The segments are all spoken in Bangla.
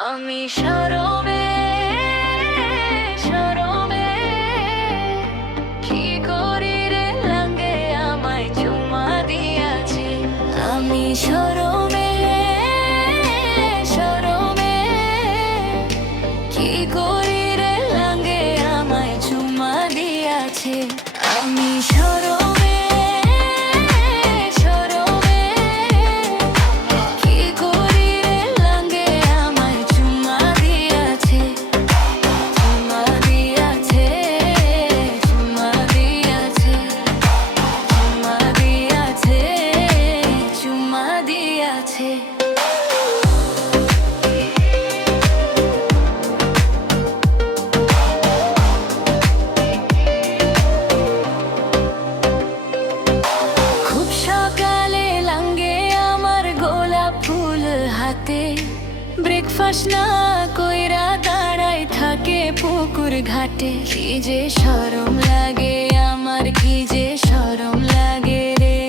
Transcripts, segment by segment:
আমি শরমে শরমে কি করি রে লাঙ্গে আমায় চুমা দিয়াছে। আমি শরমে শরমে কি করি রে লাঙ্গে আমায় চুমা দিয়াছে। আমি শরমে ব্রেকফাস্ট না কইরা দাঁড়ায় থাকে পুকুর ঘাটে। কি যে শরম লাগে আমার, কি যে শরম লাগে রে,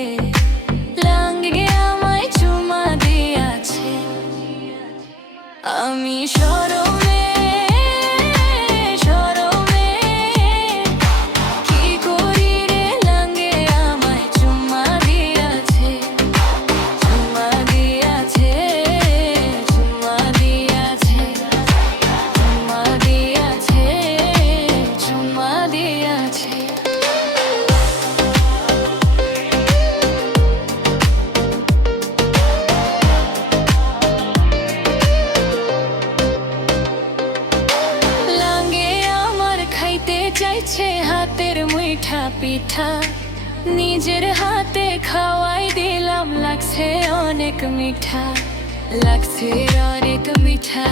লাঙ্গে আমায় চুমা দিয়াছে। আমি শরমে শরমে কি করি রে লাঙ্গে আমায় চুমা দিয়াছে। চুমা দিয়াছে চুমা দিয়াছে চুমা দিয়াছে চুমা দিয়াছে। চাইছে হাতের মুইঠা পিঠা, নিজের হাতে খাওয়াই দিলাম, লাগছে অনেক মিঠা, লাগছে অনেক মিঠা।